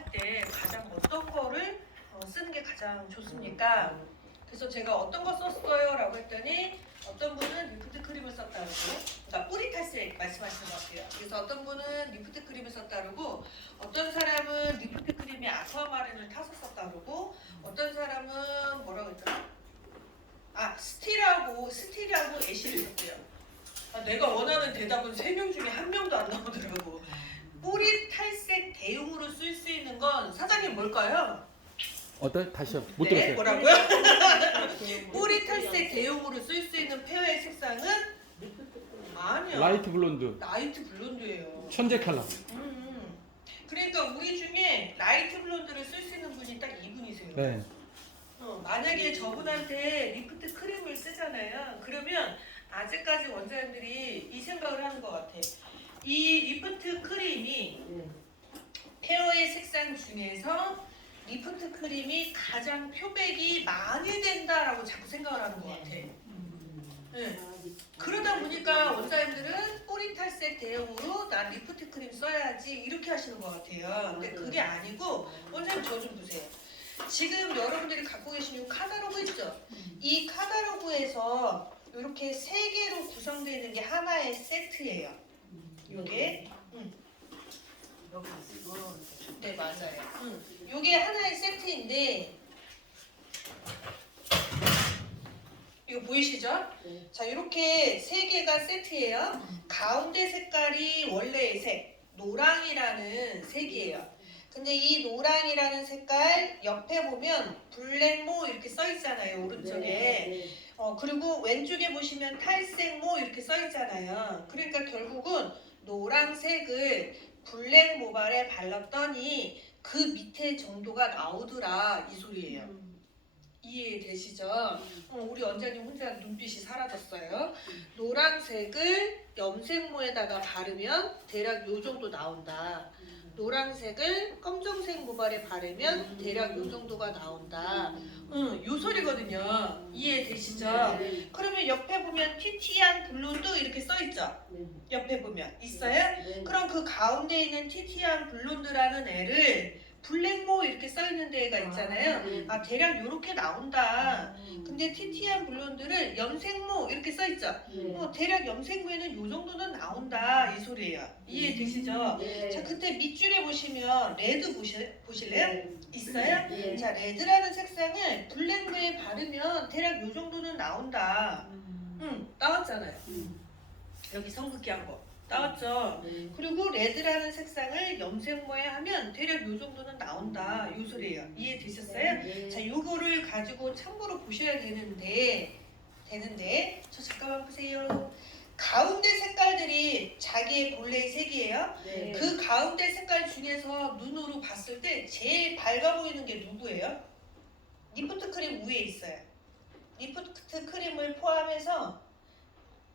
할 때 가장 어떤 거를 쓰는 게 가장 좋습니까? 그래서 제가 어떤 거 썼어요? 라고 했더니 어떤 분은 리프트 크림을 썼다고, 그러니까 뿌리 탈색 말씀하시는 것 같아요. 그래서 어떤 분은 리프트 크림을 썼다고, 어떤 사람은 리프트 크림이 아쿠아마린을 타서 썼다고, 어떤 사람은 뭐라고 했더라? 스틸하고 애쉬를 썼대요. 내가 원하는 대답은 3명 중에 1명도 안 나오더라고. 뿌리 탈색 대용으로 쓸 수 있는 건 사장님 뭘까요? 다시요. 못 네, 들었어요. 뭐라고요? 뿌리 탈색 대용으로 쓸 수 있는 폐허의 색상은 아니야. 라이트 블론드, 라이트 블론드예요. 천재 칼라. 그러니까 우리 중에 라이트 블론드를 쓸 수 있는 분이 딱 이분이세요. 네. 만약에 저분한테 리프트 크림을 쓰잖아요. 그러면 아직까지 원장님들이 이 생각을 하는 것 같아. 이 리프트 크림이 페어의 색상 중에서 리프트 크림이 가장 표백이 많이 된다라고 자꾸 생각을 하는 것 같아. 네. 그러다 보니까 원장님들은 뿌리 탈색 대용으로 난 리프트 크림 써야지 이렇게 하시는 것 같아요. 근데 그게 아니고 원장님 저 좀 보세요. 지금 여러분들이 갖고 계신 이 카탈로그 있죠? 이 카탈로그에서 이렇게 3개로 구성되어 있는 게 하나의 세트예요. 요게 네 맞아요. 요게 하나의 세트인데 이거 보이시죠? 자 이렇게 3개가 세트예요. 가운데 색깔이 원래의 색 노랑이라는 색이에요. 근데 이 노랑이라는 색깔 옆에 보면 블랙모 이렇게 써 있잖아요. 오른쪽에. 그리고 왼쪽에 보시면 탈색모 이렇게 써 있잖아요. 그러니까 결국은 노란색을 블랙 모발에 발랐더니 그 밑에 정도가 나오더라 이 소리예요. 이해되시죠? 우리 원장님 혼자 눈빛이 사라졌어요. 노란색을 염색모에다가 바르면 대략 요 정도 나온다. 노란색을 검정색 모발에 바르면 대략 요 정도가 나온다. 요 소리거든요. 이해되시죠? 그러면 옆에 보면 티티안 블론드 이렇게 써있죠? 옆에 보면 있어요? 그럼 그 가운데 있는 티티안 블론드라는 애를 블랙모 이렇게 써있는 데가 있잖아요. 대략 요렇게 나온다. 근데 티티안 블론드를 염색모 이렇게 써있죠? 대략 염색모에는 요 정도는 나온다 이 소리예요. 이해되시죠? 자 그때 밑줄에 보시면 레드 보실래요? 있어요? 자 레드라는 색상을 블랙모에 바르면 대략 요 정도는 나온다. 나왔잖아요. 여기 성극기한 거. 나왔죠? 그리고 레드라는 색상을 염색모에 하면 대략 요 정도는 나온다. 요 소리예요. 이해되셨어요? 자, 요거를 가지고 참고로 보셔야 되는데 저 잠깐만 보세요. 가운데 색깔들이 자기의 본래의 색이에요. 그 가운데 색깔 중에서 눈으로 봤을 때 제일 밝아 보이는 게 누구예요? 리프트 크림 위에 있어요. 리프트 크림을 포함해서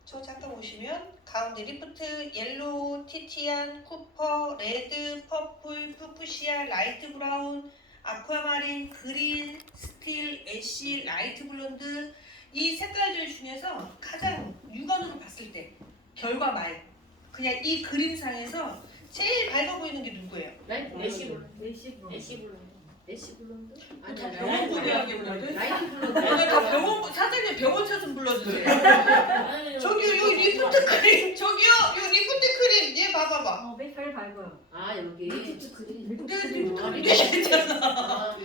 저 잠깐 보시면 가운데 리프트, 옐로우, 티티안, 쿠퍼, 레드, 퍼플, 푸푸시아, 라이트 브라운, 아쿠아마린, 그린, 스틸, 애쉬, 라이트 블론드 이 색깔들 중에서 가장 육안으로 봤을 때 결과 말 그냥 이 그림상에서 제일 밝아 보이는 게 누구예요? 애쉬 블론드. 애쉬 블론드? 다 병원 분이하게 불러도 라이트 블론드. 다 병원 사장님 병원차 좀 불러주세요. 저기요 요 리프트 크림 저기요 요 리프트 크림 얘 봐봐봐. 색깔 밝아요. 여기. 리프트 크림. 근데 리프트 크림 얘기했잖아.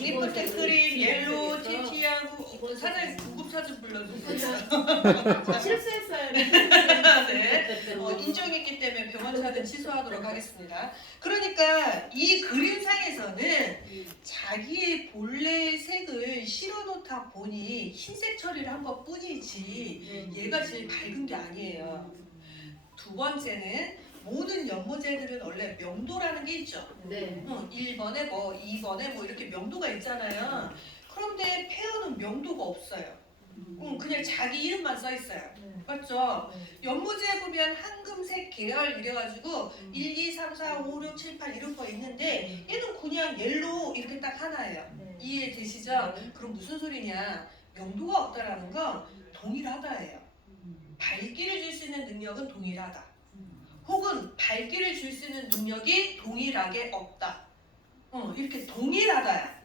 리프트 크림 옐로우 티티안 사장님 구급차 좀 불러주세요. 실수했어요. 네. 인정했기 때문에 병원차는 취소하도록 하겠습니다. 그러니까 이 그림상에서는 자기의 본래의 색을 실어놓다 보니 흰색 처리를 한 것 뿐이지 얘가 제일 밝은 게 아니에요. 두 번째는 모든 연모제들은 원래 명도라는 게 있죠. 1번에 뭐 2번에 뭐 이렇게 명도가 있잖아요. 그런데 페어는 명도가 없어요. 그냥 자기 이름만 써 있어요. 맞죠? 연모제에 보면 황금색 계열 이래가지고 1, 2, 3, 4, 5, 6, 7, 8 이런 거 있는데 얘는 그냥 옐로우 이렇게 딱 하나예요. 이해되시죠? 그럼 무슨 소리냐? 명도가 없다라는 건 동일하다예요. 밝기를 줄 수 있는 능력은 동일하다. 혹은 밝기를 줄 수 있는 능력이 동일하게 없다. 이렇게 동일하다.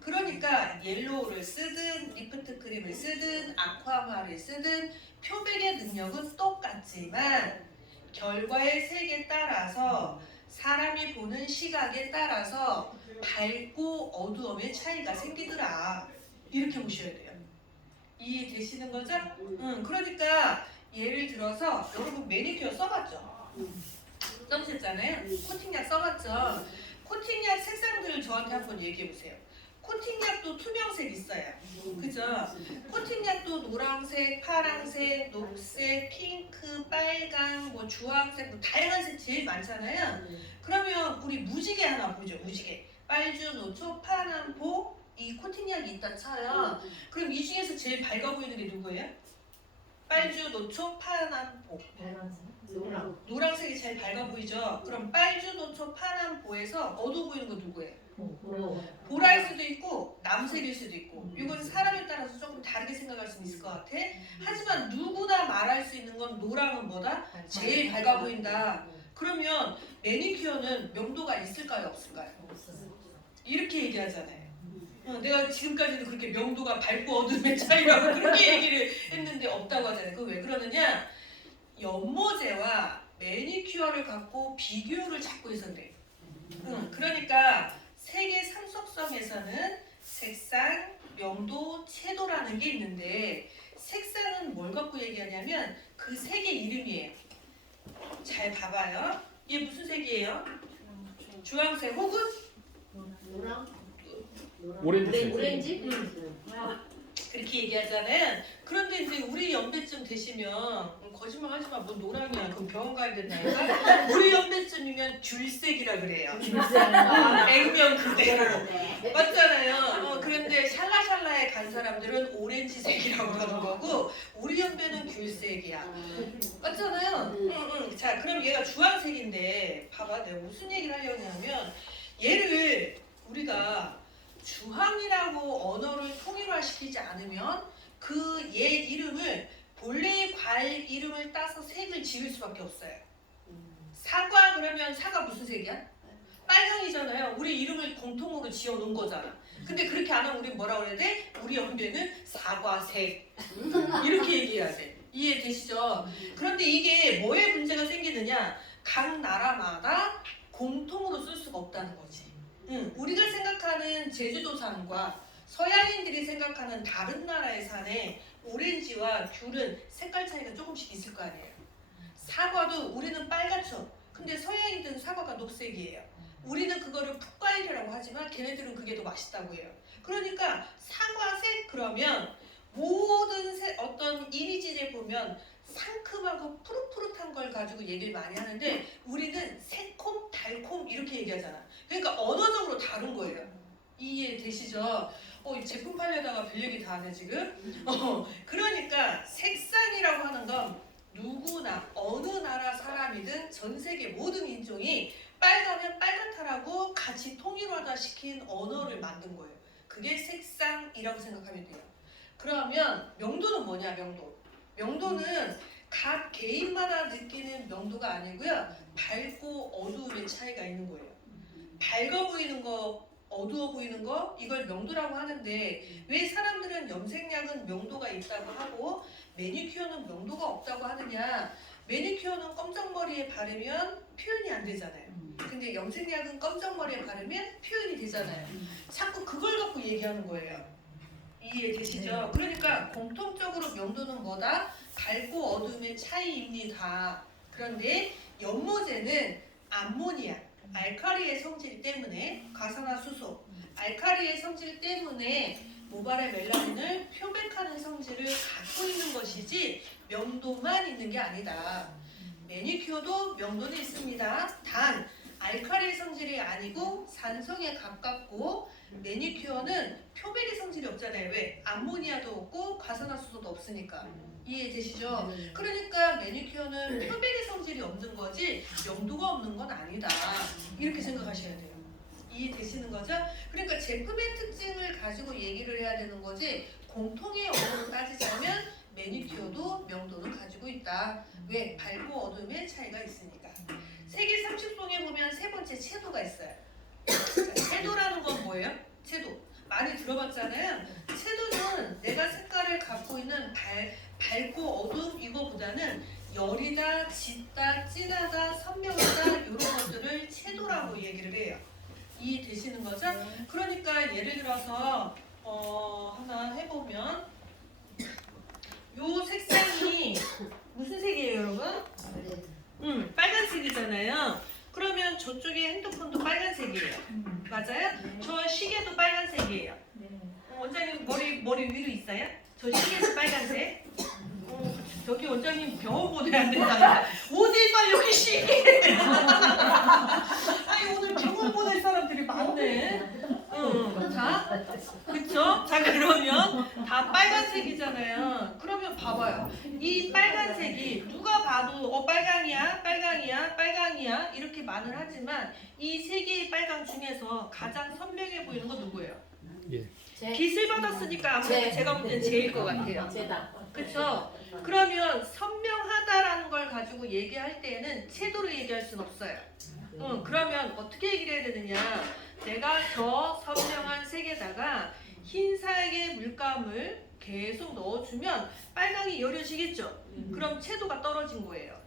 그러니까 옐로우를 쓰든 리프트 크림을 쓰든 아쿠아마를 쓰든 표백의 능력은 똑같지만 결과의 색에 따라서 사람이 보는 시각에 따라서 밝고 어두움의 차이가 생기더라. 이렇게 보셔야 돼요. 이해되시는 거죠? 그러니까 예를 들어서 여러분 매니큐어 써봤죠? 써보셨잖아요? 코팅약 써봤죠? 코팅약 색상들을 저한테 한번 얘기해 보세요. 코팅약도 투명색 있어요. 그죠? 코팅약도 노란색, 파란색, 녹색, 핑크, 빨강, 뭐 주황색, 뭐 다양한 색 제일 많잖아요. 그러면 우리 무지개 하나 보죠. 무지개. 빨주, 노초, 파남보 이 코팅약이 있다 쳐요. 그럼 이 중에서 제일 밝아 보이는 게 누구예요? 빨주, 노초, 파남보. 노랑. 노란색이 제일 밝아 보이죠? 그럼 빨주, 노초, 파남보에서 어두워 보이는 거 누구예요? 보라일 수도 있고 남색일 수도 있고 이건 사람에 따라서 조금 다르게 생각할 수 있을 것 같아. 하지만 누구나 말할 수 있는 건 노랑은 뭐다? 제일 밝아 보인다. 그러면 매니큐어는 명도가 있을까요? 없을까요? 이렇게 얘기하잖아요. 내가 지금까지도 그렇게 명도가 밝고 어두움의 차이라고 그렇게 얘기를 했는데 없다고 하잖아요. 그거 왜 그러느냐? 연모제와 매니큐어를 갖고 비교를 자꾸 해서 그래요. 그러니까 세계 삼속성에서는 색상, 명도, 채도라는 게 있는데 색상은 뭘 갖고 얘기하냐면 그 색의 이름이에요. 잘 봐봐요. 이게 무슨 색이에요? 주황색 혹은 노랑. 오렌지. 오렌지? 그렇게 얘기하잖아요. 그런데 이제 우리 연배쯤 되시면 거짓말 하지 마. 뭔 노랑이야. 그럼 병원 가야 된다니까. 우리 연배쯤이면 귤색이라 그래요. 액면 그대로. 맞잖아요. 그런데 샬라샬라에 간 사람들은 오렌지색이라고 그러는 거고 우리 연배는 귤색이야. 맞잖아요. 자, 그럼 얘가 주황색인데 봐봐. 내가 무슨 얘기를 하려고 하냐면 얘를 우리가 주황이라고 언어를 통일화시키지 않으면 그 얘 이름을 본래의 과일 이름을 따서 색을 지을 수밖에 없어요. 사과 그러면 사과 무슨 색이야? 빨강이잖아요. 우리 이름을 공통으로 지어놓은 거잖아. 근데 그렇게 안 하면 우리 뭐라 그래야 돼? 우리 연배는 사과색 이렇게 얘기해야 돼. 이해되시죠? 그런데 이게 뭐에 문제가 생기느냐? 각 나라마다 공통으로 쓸 수가 없다는 거지. 우리가 생각하는 제주도 산과 서양인들이 생각하는 다른 나라의 산에 오렌지와 귤은 색깔 차이가 조금씩 있을 거 아니에요. 사과도 우리는 빨갛죠. 근데 서양인들은 사과가 녹색이에요. 우리는 그거를 풋과일이라고 하지만 걔네들은 그게 더 맛있다고 해요. 그러니까 사과색 그러면 모든 어떤 이미지를 보면 상큼하고 푸릇푸릇한 걸 가지고 얘기를 많이 하는데 우리는 새콤, 달콤 이렇게 얘기하잖아. 그러니까 언어적으로 다른 거예요. 이해되시죠? 이 제품 팔려다가 별 얘기 다 하네 지금. 그러니까 색상이라고 하는 건 누구나 어느 나라 사람이든 전 세계 모든 인종이 빨가면 빨갛다라고 같이 통일화다 시킨 언어를 만든 거예요. 그게 색상이라고 생각하면 돼요. 그러면 명도는 뭐냐? 명도는 각 개인마다 느끼는 명도가 아니고요. 밝고 어두움의 차이가 있는 거예요. 밝아 보이는 거, 어두워 보이는 거 이걸 명도라고 하는데 왜 사람들은 염색약은 명도가 있다고 하고 매니큐어는 명도가 없다고 하느냐? 매니큐어는 검정머리에 바르면 표현이 안 되잖아요. 근데 염색약은 검정머리에 바르면 표현이 되잖아요. 자꾸 그걸 갖고 얘기하는 거예요. 이해되시죠? 그러니까 공통적으로 명도는 뭐다? 밝고 어두움의 차이입니다. 그런데 연모제는 암모니아, 알카리의 성질 때문에 가산화수소, 알카리의 성질 때문에 모발의 멜라닌을 표백하는 성질을 갖고 있는 것이지 명도만 있는 게 아니다. 매니큐어도 명도는 있습니다. 단 알카리 성질이 아니고 산성에 가깝고 매니큐어는 표백의 성질이 없잖아요. 왜? 암모니아도 없고 가산화수소도 없으니까. 이해되시죠? 그러니까 매니큐어는 표백의 성질이 없는 거지 명도가 없는 건 아니다. 이렇게 생각하셔야 돼요. 이해되시는 거죠? 그러니까 제품의 특징을 가지고 얘기를 해야 되는 거지 공통의 언어로 따지자면 매니큐어도 명도는 가지고 있다. 왜? 밝고 어두움의 차이가 있으니까. 세계 30송에 보면 세 번째 채도가 있어요. 자, 채도라 많이 들어봤잖아요. 채도는 내가 색깔을 갖고 있는 밝고 어두움 이거보다는 열이다, 짙다, 진하다, 선명하다 이런 것들을 채도라고 얘기를 해요. 이해되시는 거죠? 그러니까 예를 들어서 하나 해보면 요 색상이 무슨 색이에요, 여러분? 빨간색이잖아요. 그러면 저쪽에 핸드폰도 빨간색이에요. 맞아요? 저 시계도 빨간색이에요. 원장님 머리 위로 있어요? 저 시계도 빨간색. 저기 원장님 병원 보내야 된다. 어디 봐 여기 시계. 아니 오늘 병원 보낼 사람들이 많네. 자, 그쵸? 자 그러면 다 빨간색이잖아요. 그러면 봐봐요. 이 빨간색이 누가 봐도 빨강이야, 빨강이야, 빨강이야 이렇게 말을 하지만 이 세 개의 빨강 중에서 가장 선명해 보이는 건 누구예요? 빛을 받았으니까 아무래도 제가 볼 땐 제일 것 같아요. 그쵸? 그러면 선명하다라는 걸 가지고 얘기할 때는 채도로 얘기할 순 없어요. 그러면 어떻게 얘기를 해야 되느냐? 내가 저 선명한 색에다가 흰색의 물감을 계속 넣어주면 빨강이 여려지겠죠? 그럼 채도가 떨어진 거예요.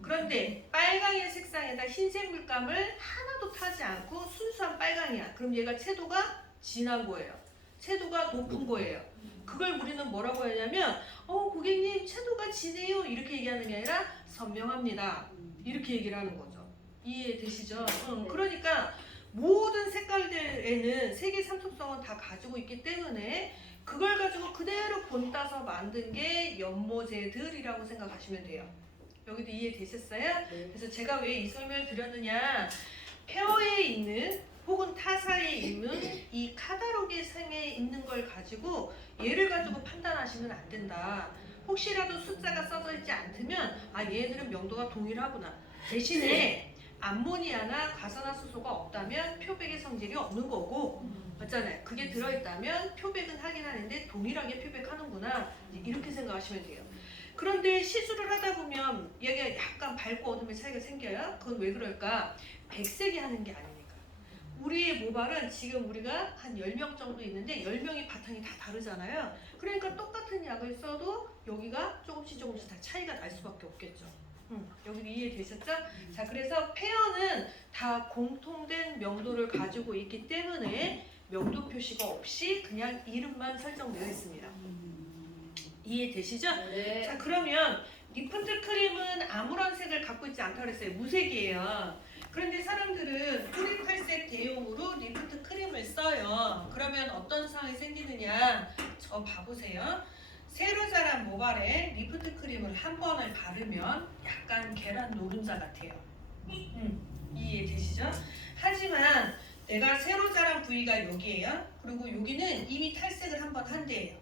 그런데 빨강의 색상에다 흰색 물감을 하나도 타지 않고 순수한 빨강이야. 그럼 얘가 채도가 진한 거예요. 채도가 높은 거예요. 그걸 우리는 뭐라고 하냐면 고객님 채도가 진해요 이렇게 얘기하는 게 아니라 선명합니다 이렇게 얘기를 하는 거죠. 이해되시죠? 그러니까 모든 색깔들에는 색의 삼속성은 다 가지고 있기 때문에 그걸 가지고 그대로 본따서 만든 게 연모제들이라고 생각하시면 돼요. 여기도 이해되셨어요? 그래서 제가 왜 이 설명을 드렸느냐, 페어에 있는 혹은 타사에 있는 이 카다로그의 상에 있는 걸 가지고 얘를 가지고 판단하시면 안 된다. 혹시라도 숫자가 써져 있지 않다면 얘들은 명도가 동일하구나. 대신에 암모니아나 과산화수소가 없다면 표백의 성질이 없는 거고, 맞잖아요. 그게 들어있다면 표백은 하긴 하는데 동일하게 표백하는구나. 이렇게 생각하시면 돼요. 그런데 시술을 하다 보면 얘가 약간 밝고 어둠의 차이가 생겨요. 그건 왜 그럴까? 백색이 하는 게 아니니까. 우리의 모발은 지금 우리가 한 10명 정도 있는데 10명이 바탕이 다 다르잖아요. 그러니까 똑같은 약을 써도 여기가 조금씩 다 차이가 날 수밖에 없겠죠. 여기도 이해되셨죠? 자, 그래서 페어는 다 공통된 명도를 가지고 있기 때문에 명도 표시가 없이 그냥 이름만 설정되어 있습니다. 이해되시죠? 네. 자, 그러면 리프트 크림은 아무런 색을 갖고 있지 않다고 그랬어요. 무색이에요. 그런데 사람들은 뿌리탈색 대용으로 리프트 크림을 써요. 그러면 어떤 상황이 생기느냐? 저 봐보세요. 새로 자란 모발에 리프트 크림을 한 번을 바르면 약간 계란 노른자 같아요. 이해되시죠? 하지만 내가 새로 자란 부위가 여기예요. 그리고 여기는 이미 탈색을 한 번 한대요.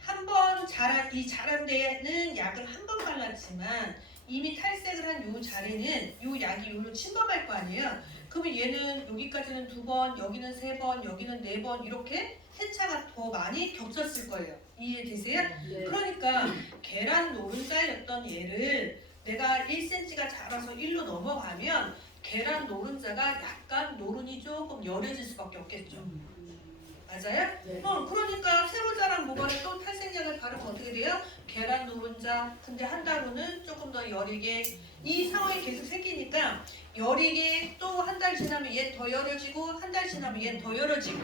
한 번 자란 데는 약을 한 번 발랐지만 이미 탈색을 한 요 자리는 요 약이 요로 침범할 거 아니에요. 그러면 얘는 여기까지는 2번, 여기는 3번, 여기는 4번 이렇게 세차가 더 많이 겹쳤을 거예요. 이해되세요? 네. 그러니까 계란 노른자였던 얘를 내가 1cm가 자라서 1로 넘어가면 계란 노른자가 약간 노른이 조금 여려질 수밖에 없겠죠. 맞아요? 네. 그러니까 새로 자란 모발에 또 탈색약을 바르면 어떻게 돼요? 계란 노른자. 근데 한 달 후는 조금 더 여리게. 이 상황이 계속 생기니까 여리게 또 한 달 지나면 얘 더 여려지고 한 달 지나면 얘 더 여려지고.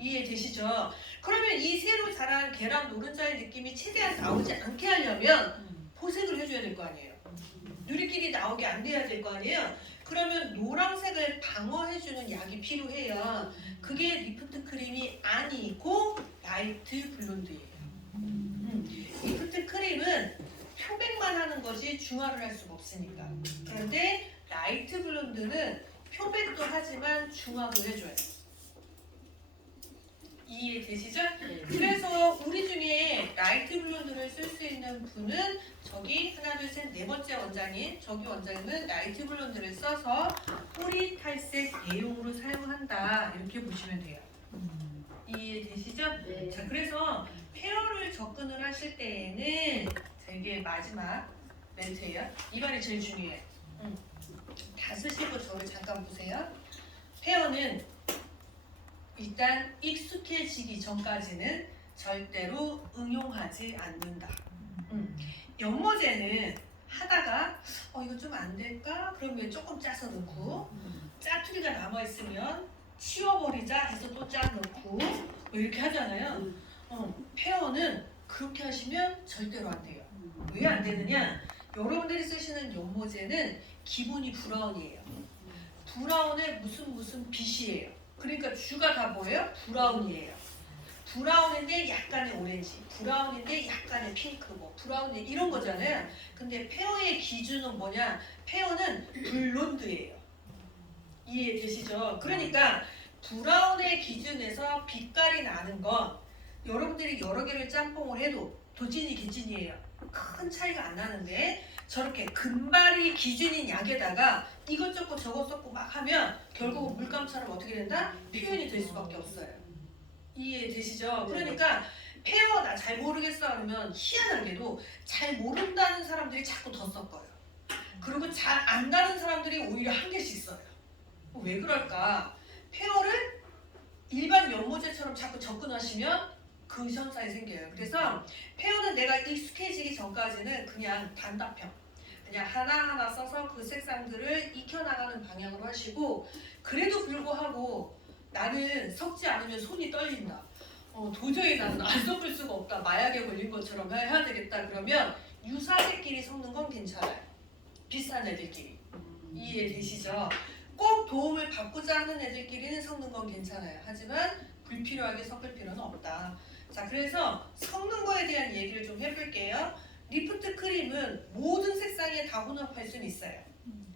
이해되시죠? 그러면 이 새로 자란 계란 노른자의 느낌이 최대한 나오지 않게 하려면 포색을 해줘야 될 거 아니에요. 누리끼리 나오게 안 돼야 될 거 아니에요. 그러면 노란색을 방어해주는 약이 필요해요. 그게 리프트 크림이 아니고 라이트 블론드예요. 리프트 크림은 표백만 하는 거지 중화를 할 수가 없으니까. 그런데 라이트 블론드는 표백도 하지만 중화도 해줘요. 이해되시죠? 그래서 우리 중에 라이트 블론드를 쓸 수 있는 분은 저기 하나 둘 셋 네 번째 원장님, 저기 원장님은 라이트 블론드를 써서 뿌리 탈색 대용으로 사용한다 이렇게 보시면 돼요. 이해되시죠? 네. 자, 그래서 페어를 접근을 하실 때에는 자, 이게 마지막 멘트예요. 이 말이 제일 중요해요. 다 쓰시고 저를 잠깐 보세요. 페어는 이 일단 익숙해지기 전까지는 절대로 응용하지 않는다. 연모제는 하다가 이거 좀 안 될까? 그러면 조금 짜서 넣고 짜투리가 남아있으면 치워버리자 해서 또 짜 넣고 뭐 이렇게 하잖아요. 페어는 그렇게 하시면 절대로 안 돼요. 왜 안 되느냐? 여러분들이 쓰시는 연모제는 기본이 브라운이에요. 브라운에 무슨 빛이에요. 그러니까 주가 다 뭐예요? 브라운이에요. 브라운인데 약간의 오렌지, 브라운인데 약간의 핑크, 뭐 브라운인데 이런 거잖아요. 근데 페어의 기준은 뭐냐? 페어는 블론드예요. 이해되시죠? 그러니까 브라운의 기준에서 빛깔이 나는 건 여러분들이 여러 개를 짬뽕을 해도 도찐이 개찐이에요. 큰 차이가 안 나는데 저렇게 금발이 기준인 약에다가 이것저것 저것 섞고 막 하면 결국 물감처럼 어떻게 된다? 표현이 될 수밖에 없어요. 이해되시죠? 그러니까 페어 나 잘 모르겠어 그러면 희한하게도 잘 모른다는 사람들이 자꾸 더 섞어요. 그리고 잘 안다는 사람들이 오히려 한 개씩 써요. 왜 그럴까? 페어를 일반 연모제처럼 자꾸 접근하시면 그 현상이 생겨요. 그래서 페어는 내가 익숙해지기 전까지는 그냥 단답형, 그냥 하나하나 써서 그 색상들을 익혀나가는 방향으로 하시고, 그래도 불구하고 나는 섞지 않으면 손이 떨린다. 도저히 나는 안 섞을 수가 없다. 마약에 걸린 것처럼 해야 되겠다. 그러면 유사제끼리 섞는 건 괜찮아요. 비슷한 애들끼리. 이해되시죠? 꼭 도움을 받고자 하는 애들끼리는 섞는 건 괜찮아요. 하지만 불필요하게 섞을 필요는 없다. 자, 그래서 섞는 거에 대한 얘기를 좀 해볼게요. 리프트 크림은 모든 색상에 다 혼합할 수는 있어요.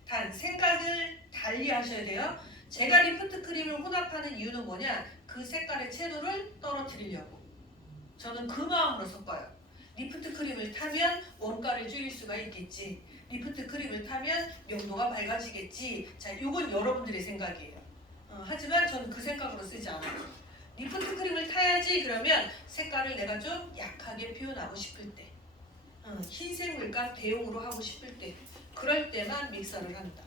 단 생각을 달리 하셔야 돼요. 제가 리프트 크림을 혼합하는 이유는 뭐냐? 그 색깔의 채도를 떨어뜨리려고. 저는 그 마음으로 섞어요. 리프트 크림을 타면 원가를 줄일 수가 있겠지. 리프트 크림을 타면 명도가 밝아지겠지. 자, 이건 여러분들의 생각이에요. 하지만 저는 그 생각으로 쓰지 않아요. 리프트 크림을 타야지 그러면 색깔을 내가 좀 약하게 표현하고 싶을 때, 흰색 물감 대용으로 하고 싶을 때, 그럴 때만 믹서를 한다.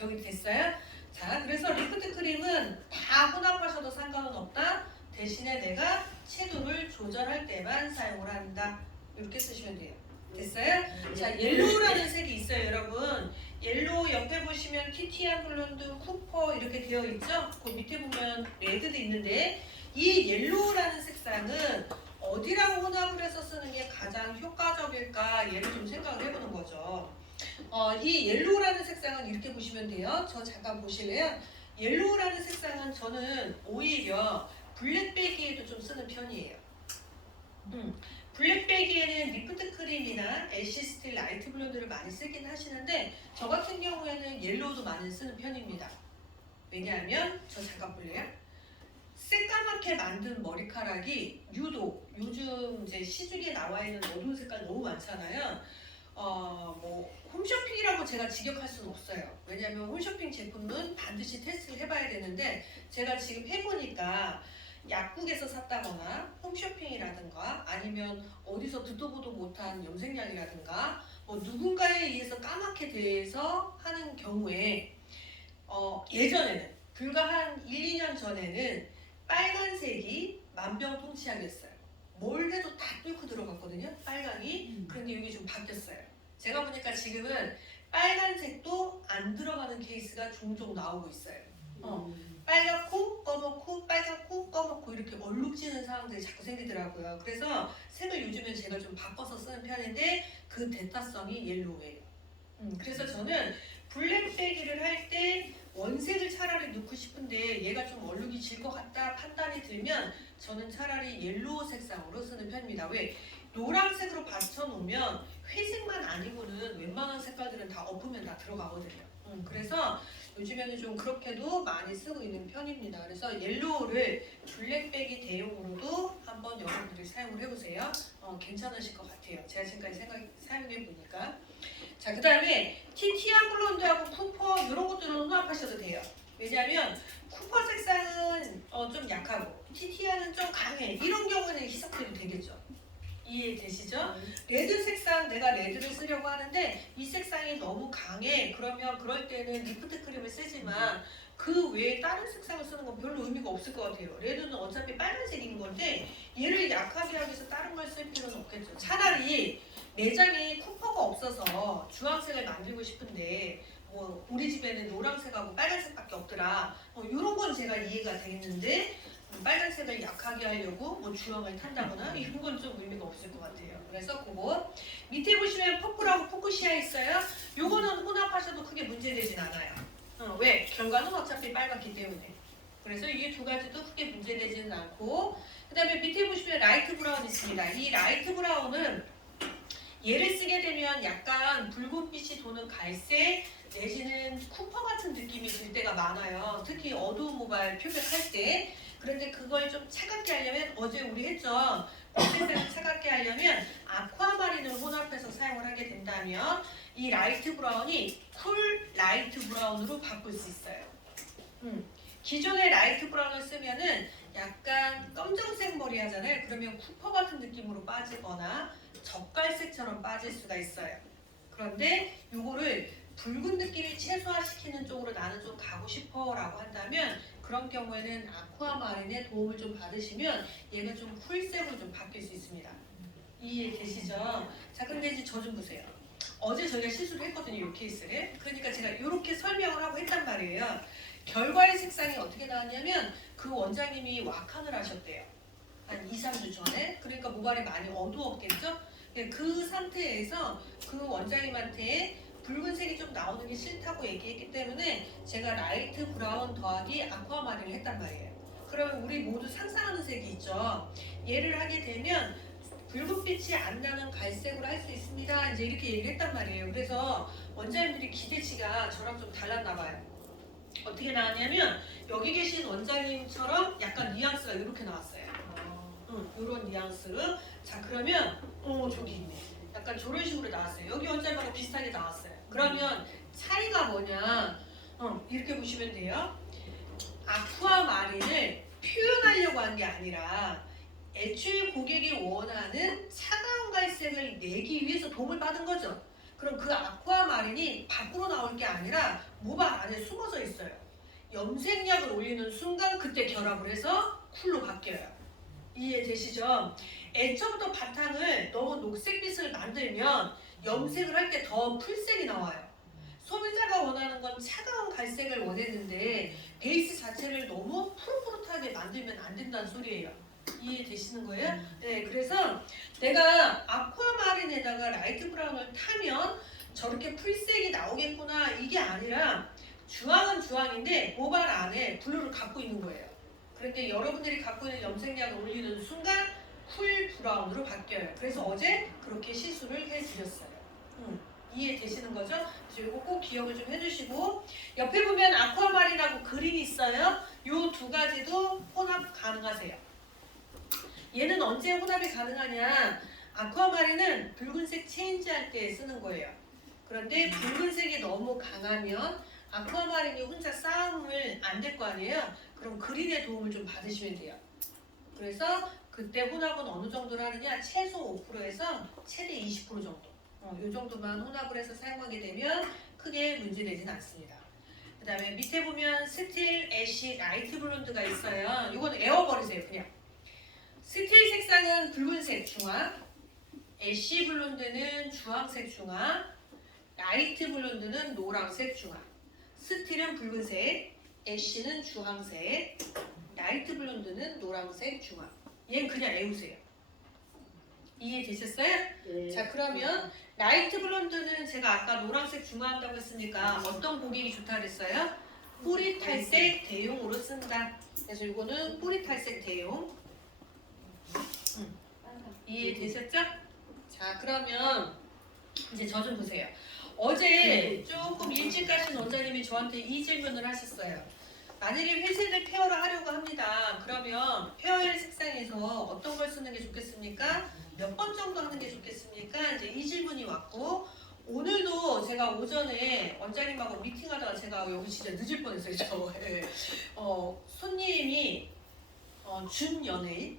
여기 됐어요? 자, 그래서 리프트 크림은 다 혼합하셔도 상관은 없다. 대신에 내가 채도를 조절할 때만 사용을 한다. 이렇게 쓰시면 돼요. 됐어요? 자, 옐로우라는 색이 있어요, 여러분. 옐로우 옆에 보시면 티티안 블론드, 쿠퍼 이렇게 되어 있죠? 그 밑에 보면 레드도 있는데 이 옐로우라는 색상은 어디랑 혼합을 해서 쓰는 게 가장 효과적일까? 얘를 좀 생각을 해보는 거죠. 이 옐로우라는 색상은 이렇게 보시면 돼요. 저 잠깐 보실래요? 옐로우라는 색상은 저는 오히려 블랙베기에도 좀 쓰는 편이에요. 블랙베기에는 리프트 크림이나 애쉬 스틸 라이트 블론드를 많이 쓰긴 하시는데 저 같은 경우에는 옐로우도 많이 쓰는 편입니다. 왜냐하면 저 잠깐 볼래요? 새까맣게 만든 머리카락이 유독 요즘 이제 시중에 나와 있는 어두운 색깔 너무 많잖아요. 뭐 홈쇼핑이라고 제가 직역할 수는 없어요. 왜냐하면 홈쇼핑 제품은 반드시 테스트를 해봐야 되는데 제가 지금 해보니까 약국에서 샀다거나 홈쇼핑이라든가 아니면 어디서 듣도 보도 못한 염색약이라든가 뭐 누군가에 의해서 까맣게 돼서 하는 경우에 예전에는 불과 한 1, 2년 전에는 빨간색이 만병통치약이었어요. 뭘 해도 다 뚫고 들어갔거든요. 빨강이. 그런데 이게 좀 바뀌었어요. 제가 보니까 지금은 빨간색도 안 들어가는 케이스가 종종 나오고 있어요. 빨갛고 검었고 빨갛고 검었고 이렇게 얼룩지는 상황들이 자꾸 생기더라고요. 그래서 색을 요즘엔 제가 좀 바꿔서 쓰는 편인데 그 대타성이 옐로우예요. 그래서 저는 블랙베기를 할 때 원색을 차라리 넣고 싶은데 얘가 좀 얼룩이 질 것 같다 판단이 들면 저는 차라리 옐로우 색상으로 쓰는 편입니다. 왜? 노란색으로 받쳐놓으면 회색만 아니고는 웬만한 색깔들은 다 엎으면 다 들어가거든요. 그래서 요즘에는 좀 그렇게도 많이 쓰고 있는 편입니다. 그래서 옐로우를 블랙베기 대용으로도 한번 여러분들이 사용을 해보세요. 괜찮으실 것 같아요. 제가 지금까지 사용해 보니까. 자, 그 다음에 티티안 블론드하고 쿠퍼 이런 것들은 혼합하셔도 돼요. 왜냐하면 쿠퍼 색상은 좀 약하고 티티안은 좀 강해. 이런 경우는 희석해도 되겠죠. 이해되시죠? 레드 색상 내가 레드를 쓰려고 하는데 이 색상이 너무 강해. 그러면 그럴 때는 리프트 크림을 쓰지만 그 외에 다른 색상을 쓰는 건 별로 의미가 없을 것 같아요. 레드는 어차피 빨간색인 건데 얘를 약하게 하기 위해서 다른 걸 쓸 필요는 없겠죠. 차라리 매장이 쿠퍼가 없어서 주황색을 만들고 싶은데 뭐 우리 집에는 노란색하고 빨간색밖에 없더라. 이런 건 제가 이해가 되겠는데 빨간색을 약하게 하려고 뭐 주황을 탄다거나 이런 건 좀 의미가 없을 것 같아요. 그래서 그거 밑에 보시면 퍼플하고 포크시아 있어요. 요거는 혼합하셔도 크게 문제되진 않아요. 왜? 결과는 어차피 빨갛기 때문에. 그래서 이게 두 가지도 크게 문제되지는 않고 그 다음에 밑에 보시면 라이트 브라운 있습니다. 이 라이트 브라운은 얘를 쓰게 되면 약간 붉은빛이 도는 갈색 내지는 쿠퍼 같은 느낌이 들 때가 많아요. 특히 어두운 모발 표백할 때. 그런데 그걸 좀 차갑게 하려면 어제 우리 했죠. 색상을 차갑게 하려면 아쿠아마린을 혼합해서 사용을 하게 된다면 이 라이트 브라운이 쿨 라이트 브라운으로 바꿀 수 있어요. 기존의 라이트 브라운을 쓰면은 약간 검정색 머리 하잖아요. 그러면 쿠퍼 같은 느낌으로 빠지거나 젓갈색처럼 빠질 수가 있어요. 그런데 요거를 붉은 느낌을 최소화시키는 쪽으로 나는 좀 가고 싶어 라고 한다면 그런 경우에는 아쿠아마린의 도움을 좀 받으시면 얘가 좀 쿨색으로 좀 바뀔 수 있습니다. 이해되시죠? 자, 근데 이제 저 좀 보세요. 어제 저희가 실수를 했거든요, 이 케이스를. 그러니까 제가 이렇게 설명을 하고 했단 말이에요. 결과의 색상이 어떻게 나왔냐면 그 원장님이 와칸을 하셨대요. 한 2, 3주 전에. 그러니까 모발이 많이 어두웠겠죠? 그 상태에서 그 원장님한테 붉은색이 좀 나오는 게 싫다고 얘기했기 때문에 제가 라이트 브라운 더하기 아쿠아마린을 했단 말이에요. 그러면 우리 모두 상상하는 색이 있죠. 얘를 하게 되면 붉은빛이 안 나는 갈색으로 할 수 있습니다. 이제 이렇게 얘기를 했단 말이에요. 그래서 원장님들이 기대치가 저랑 좀 달랐나 봐요. 어떻게 나왔냐면 여기 계신 원장님처럼 약간 뉘앙스가 이렇게 나왔어요. 이런 뉘앙스. 자, 그러면 저기 있네. 약간 저런 식으로 나왔어요. 여기 원장님하고 비슷하게 나왔어요. 그러면 차이가 뭐냐? 이렇게 보시면 돼요. 아쿠아마린을 표현하려고 한 게 아니라 애초에 고객이 원하는 차가운 갈색을 내기 위해서 도움을 받은 거죠. 그럼 그 아쿠아마린이 밖으로 나올 게 아니라 모발 안에 숨어져 있어요. 염색약을 올리는 순간 그때 결합을 해서 쿨로 바뀌어요. 이해되시죠? 애초부터 바탕을 너무 녹색빛을 만들면 염색을 할 때 더 풀색이 나와요. 소비자가 원하는 건 차가운 갈색을 원했는데 베이스 자체를 너무 푸릇푸릇하게 만들면 안 된다는 소리예요. 이해되시는 거예요? 네, 그래서 내가 아쿠아마린에다가 라이트 브라운을 타면 저렇게 풀색이 나오겠구나 이게 아니라 주황은 주황인데 모발 안에 블루를 갖고 있는 거예요. 그런데 여러분들이 갖고 있는 염색약을 올리는 순간 쿨 브라운으로 바뀌어요. 그래서 어제 그렇게 시술을 해드렸어요. 이해되시는 거죠? 그래서 이거 꼭 기억을 좀 해주시고 옆에 보면 아쿠아마린하고 그린이 있어요. 이 두 가지도 혼합 가능하세요. 얘는 언제 혼합이 가능하냐? 아쿠아마린은 붉은색 체인지 할 때 쓰는 거예요. 그런데 붉은색이 너무 강하면 아쿠아마린이 혼자 싸움을 안 될 거 아니에요? 그럼 그린의 도움을 좀 받으시면 돼요. 그래서 그때 혼합은 어느 정도로 하느냐? 최소 5%에서 최대 20% 정도. 이 정도만 혼합을 해서 사용하게 되면 크게 문제되진 않습니다. 그 다음에 밑에 보면 스틸, 애쉬, 라이트 블론드가 있어요. 이건 에워버리세요, 그냥. 스틸 색상은 붉은색 중앙, 애쉬 블론드는 주황색 중앙, 라이트 블론드는 노란색 중앙. 스틸은 붉은색, 애쉬는 주황색, 라이트 블론드는 노란색 중앙. 얘는 그냥 애우세요. 이해되셨어요? 네. 자, 그러면 라이트 블론드는 제가 아까 노란색 중화한다고 했으니까 어떤 고객이 좋다 그랬어요? 뿌리 탈색 대용으로 쓴다. 그래서 이거는 뿌리 탈색 대용. 이해되셨죠? 자, 그러면 이제 저 좀 보세요. 어제 조금 일찍 가신 원장님이 저한테 이 질문을 하셨어요. 만약에 회색을 페어를 하려고 합니다. 그러면 페어의 색상에서 어떤 걸 쓰는 게 좋겠습니까? 몇 번 정도 하는 게 좋겠습니까? 이제 이 질문이 왔고 오늘도 제가 오전에 원장님하고 미팅하다가 제가 여기 진짜 늦을 뻔했어요. 저 손님이 준 연예인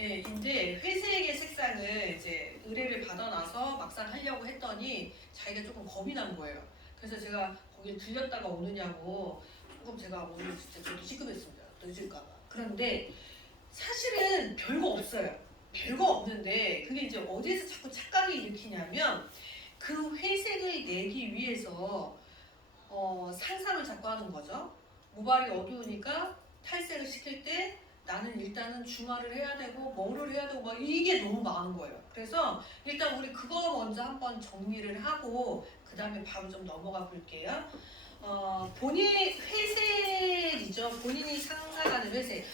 예, 이제 회색의 색상을 이제 의뢰를 받아놔서 막상 하려고 했더니 자기가 조금 겁이 난 거예요. 그래서 제가 거기 들렸다가 오느냐고 조금 제가 오늘 진짜 저도 시급했습니다. 늦을까봐. 그런데 사실은 별거 없어요. 별거 없는데 그게 이제 어디에서 자꾸 착각을 일으키냐면 그 회색을 내기 위해서 상상을 자꾸 하는 거죠. 모발이 어두우니까 탈색을 시킬 때 나는 일단은 중화를 해야 되고 뭐를 해야 되고 막 이게 너무 많은 거예요. 그래서 일단 우리 그거 먼저 한번 정리를 하고 그 다음에 바로 좀 넘어가 볼게요. 본인 회색이죠. 본인이 상상하는 회색.